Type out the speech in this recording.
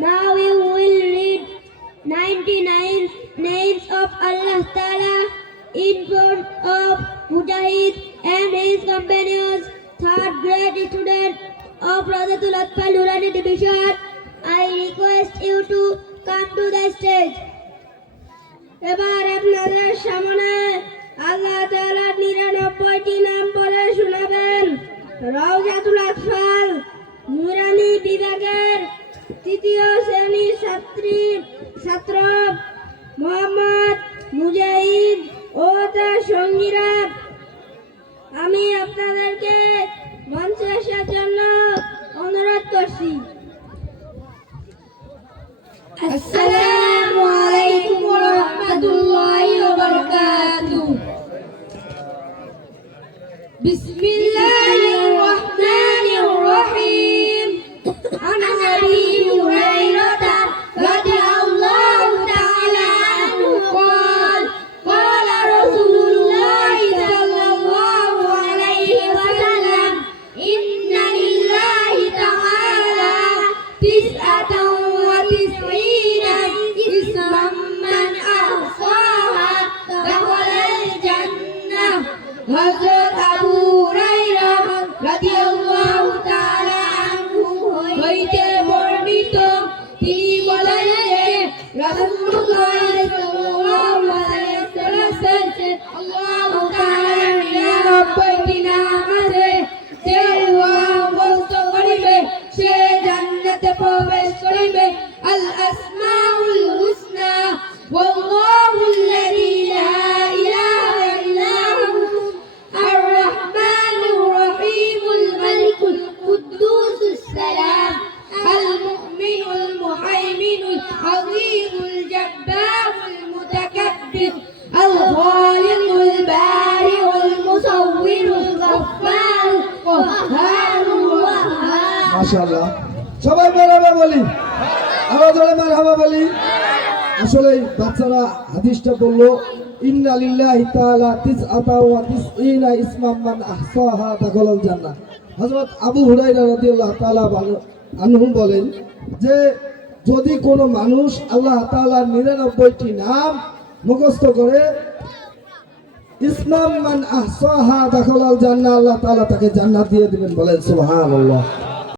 Now we will read 99 names of Allah Ta'ala in front of Mujahid and his companions, third grade student of Razatul Atfal Nurani Division. I request you to come to the stage. এবার আপনাদের সামনে আল্লাহ তাআলার 99টি নাম বলে শোনাবেন। রাউজাতুল আতফাল নুরানি বিভাগের তৃতীয় শ্রেণীর ছাত্র মোহাম্মদ মুজাহিদ ও তার সঙ্গীরা, আমি আপনাদেরকে মঞ্চে আসার জন্য অনুরোধ করছি। আসসালামু আলাইকুম ওয়া রাহমাতুল্লাহি ওয়া বারাকাতুহু। বিসমিল্লাহির রহমানির রহিম। আন আবি হুরায়রা রাদিয়াল্লাহু তাআলা আনহু قال قال رسول الله صلى الله عليه وسلم إن لله تعالى 99 اسما من أحصاها دخل الجنة। হযরত আবু হুরায়রা রাদিয়াল্লাহু তাআলা আনহু হইতে বর্ণিত, তিনি বলেন যে রাসূলুল্লাহ সাল্লাল্লাহু আলাইহি ওয়াসাল্লাম বলেছেন, আল্লাহ তাআলার 99টি নাম আছে, যে উহা মুখস্থ করিবে সে জান্নাতে প্রবেশ করিবে। আল আসমাউল হুসনা ওয়াল্লাহুল্লাযী লা ইলাহা ইল্লা হু আর রহমানুর রহিমুল মালিকুল কুদ্দুসুস সালাম আল মুমিনুল মুহাইমিনুল আযীমুল জাব্বারুল মুতাকাব্বির আল খালিকুল বারিউল মুসাউwirul গফফারুল কাহ্হারুল ওয়াহ্হাব। মাশাআল্লাহ, সবাই মারহাবা বলি, আওয়াজ করে মারহাবা বলি। আসলে বাচ্চারা হাদিসটা বললো, ইন্না লিল্লাহি তাআলা 99 ইসমান মান আহসাহা দাখালাল জান্নাহ। হযরত আবু হুরায়রা রাদিয়াল্লাহু তাআলা আনহু বলেন যে যদি কোনো মানুষ আল্লাহ তাআলার 99টি নাম মুখস্থ করে, ইসমান মান আহসাহা দাখালাল জান্নাহ, আল্লাহ তাআলা তাকে জান্নাত দিয়ে দিবেন। বলেন সুবহানাল্লাহ।